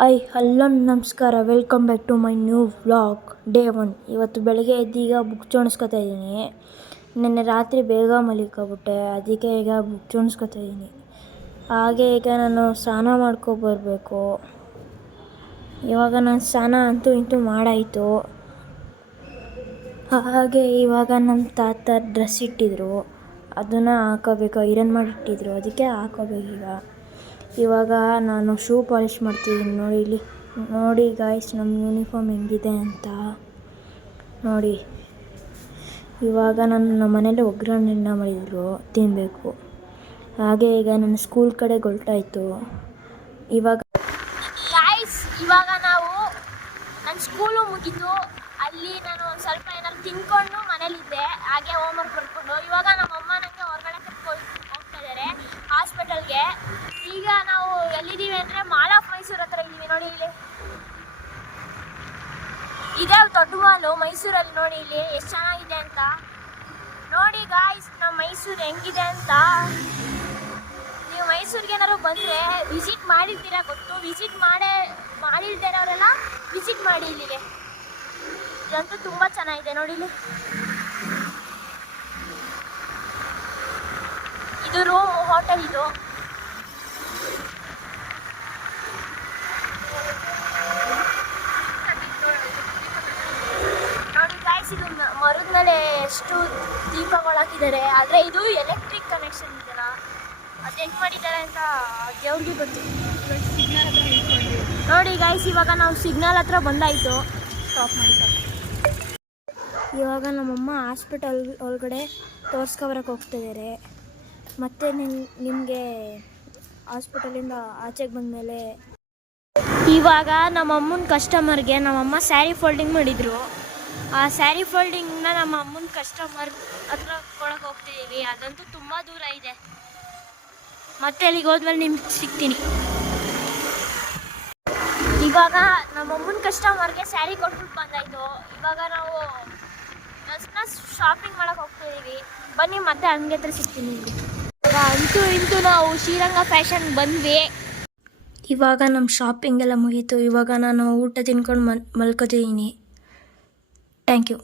Hello ನಮಸ್ಕಾರ, welcome back to my new vlog day 1. ಇವತ್ತು ಬೆಳಗ್ಗೆ ಎದ್ದೀಗ ಬುಕ್ ಜೋಡಿಸ್ಕೊತಾ ಇದ್ದೀನಿ. ನಿನ್ನೆ ರಾತ್ರಿ ಬೇಗ ಮಲಿಕೊಬಿಟ್ಟೆ, ಅದಕ್ಕೆ ಈಗ ಬುಕ್ ಜೋಡಿಸ್ಕೊತಾ ಇದ್ದೀನಿ. ಹಾಗೆ ಈಗ ನಾನು ಸ್ನಾನ ಮಾಡ್ಕೊಬರ್ಬೇಕು. ಇವಾಗ ನಾನು ಸ್ನಾನ ಅಂತೂ ಇಂತೂ ಮಾಡಾಯಿತು. ಹಾಗೆ ಇವಾಗ ನಮ್ಮ ತಾತ ಡ್ರೆಸ್ ಇಟ್ಟಿದ್ರು, ಅದನ್ನು ಹಾಕೋಬೇಕು. ಐರನ್ ಮಾಡಿಟ್ಟಿದ್ರು, ಅದಕ್ಕೆ ಹಾಕೋಬೇಕೀಗ. ಇವಾಗ ನಾನು ಶೂ ಪಾಲಿಷ್ ಮಾಡ್ತಿದ್ದೀನಿ. ನೋಡಿ ಗಾಯ್ಸ್, ನಮ್ಮ ಯೂನಿಫಾರ್ಮ್ ಹೆಂಗಿದೆ ಅಂತ ನೋಡಿ. ಇವಾಗ ನಮ್ಮ ಮನೇಲಿ ಒಗ್ಗರಣೆನ ಮಾಡಿದ್ರು, ತಿನ್ನಬೇಕು. ಹಾಗೆ ಈಗ ನನ್ನ ಸ್ಕೂಲ್ ಕಡೆ ಹೊರಟಾಯಿತು. ಇವಾಗ ನಾವು ನನ್ನ ಸ್ಕೂಲು ಮುಗೀತು. ಅಲ್ಲಿ ನಾನು ಒಂದು ಸ್ವಲ್ಪ ಏನಾದ್ರು ತಿನ್ಕೊಂಡು ಮನೇಲಿದ್ದೆ, ಹಾಗೆ ಹೋಮ್ವರ್ಕ್ ಬರ್ಕೊಂಡು. ಇವಾಗ ನಮ್ಮಮ್ಮ ನನಗೆ ಹೊರಗಡೆ ಕರ್ಕೊಂಡು ಹೋಗ್ತಾ ಇದ್ದಾರೆ ಹಾಸ್ಪಿಟಲ್ಗೆ. ಈಗ ನಾವು ಎಲ್ಲಿದ್ದೀವಿ ಅಂದರೆ ಮಾಲ್ ಆಫ್ ಮೈಸೂರು ಹತ್ರ ಇದ್ದೀವಿ. ನೋಡಿ ಇಲ್ಲಿ ಇದೇ ದೊಡ್ಡ ಮಾಲು ಮೈಸೂರಲ್ಲಿ. ನೋಡಿ ಇಲ್ಲಿ ಎಷ್ಟು ಚೆನ್ನಾಗಿದೆ ಅಂತ ನೋಡಿ ಗಾಯ್ಸ್, ನಮ್ಮ ಮೈಸೂರು ಹೆಂಗಿದೆ ಅಂತ. ನೀವು ಮೈಸೂರಿಗೆ ಏನಾದ್ರು ಬಂದರೆ ವಿಸಿಟ್ ಮಾಡಿರ್ತೀರಾ ಗೊತ್ತು. ವಿಸಿಟ್ ಮಾಡಿಲ್ದಿರೋರೆಲ್ಲ ವಿಸಿಟ್ ಮಾಡಿ. ಇಲ್ಲಿಗೆ ಇದಂತೂ ತುಂಬ ಚೆನ್ನಾಗಿದೆ ನೋಡಿ. ಇದು ರೂಮ್ ಹೋಟೆಲ್. ಇದು ನೋಡಿ ಗಾಯ್ಸ್, ಇದು ಮರದ ಮೇಲೆ ಎಷ್ಟು ದೀಪಗಳು ಹಾಕಿದ್ದಾರೆ. ಆದರೆ ಇದು ಎಲೆಕ್ಟ್ರಿಕ್ ಕನೆಕ್ಷನ್ ಇದೆಯಲ್ಲ, ಅದು ಹೆಂಗೆ ಮಾಡಿದ್ದಾರೆ ಅಂತ ದೇವ್ರಿಗೆ ಗೊತ್ತು. ನೋಡಿ ಗಾಯ್ಸ್, ಇವಾಗ ನಾವು ಸಿಗ್ನಲ್ ಹತ್ರ ಬಂದಾಯಿತು. ಸ್ಟಾಪ್ ಮಾಡ್ತಾರೆ. ಇವಾಗ ನಮ್ಮಮ್ಮ ಹಾಸ್ಪಿಟಲ್ ಒಳಗಡೆ ತೋರಿಸ್ಕೊಬರಕ್ಕೆ ಹೋಗ್ತಿದ್ದಾರೆ. ಮತ್ತು ನಿಮಗೆ ಹಾಸ್ಪಿಟಲಿಂದ ಆಚೆಗೆ ಬಂದಮೇಲೆ ಇವಾಗ ನಮ್ಮಮ್ಮನ ಕಸ್ಟಮರ್ಗೆ ನಮ್ಮಮ್ಮ ಸ್ಯಾರಿ ಫೋಲ್ಡಿಂಗ್ ಮಾಡಿದರು. ಆ ಸ್ಯಾರಿ ಫೋಲ್ಡಿಂಗ್ನ ನಮ್ಮ ಅಮ್ಮನ ಕಸ್ಟಮರ್ ಹತ್ರ ಕೊಡೋಕೆ ಹೋಗ್ತಿದ್ದೀವಿ. ಅದಂತೂ ತುಂಬ ದೂರ ಇದೆ. ಮತ್ತೆ ಅಲ್ಲಿಗೆ ಹೋದ್ಮೇಲೆ ನಿಮ್ಗೆ ಸಿಗ್ತೀನಿ. ಇವಾಗ ನಮ್ಮಮ್ಮನ ಕಸ್ಟಮರ್ಗೆ ಸ್ಯಾರಿ ಕೊಟ್ಬಿಟ್ಟು ಬಂದಾಯಿತು. ಇವಾಗ ನಾವು ಶಾಪಿಂಗ್ ಮಾಡೋಕೆ ಹೋಗ್ತಿದ್ದೀವಿ. ಬನ್ನಿ, ಮತ್ತೆ ಹಂಗೆ ಹತ್ರ ಸಿಗ್ತೀನಿ. ಇವಾಗ ಅಂತೂ ಇಂತೂ ನಾವು ಶ್ರೀರಂಗ ಫ್ಯಾಷನ್ಗೆ ಬಂದ್ವಿ. ಇವಾಗ ನಮ್ಮ ಶಾಪಿಂಗ್ ಎಲ್ಲ ಮುಗೀತು. ಇವಾಗ ನಾನು ಊಟ ತಿನ್ಕೊಂಡು ಮಲ್ಕೋತಿದ್ದೀನಿ. Thank you.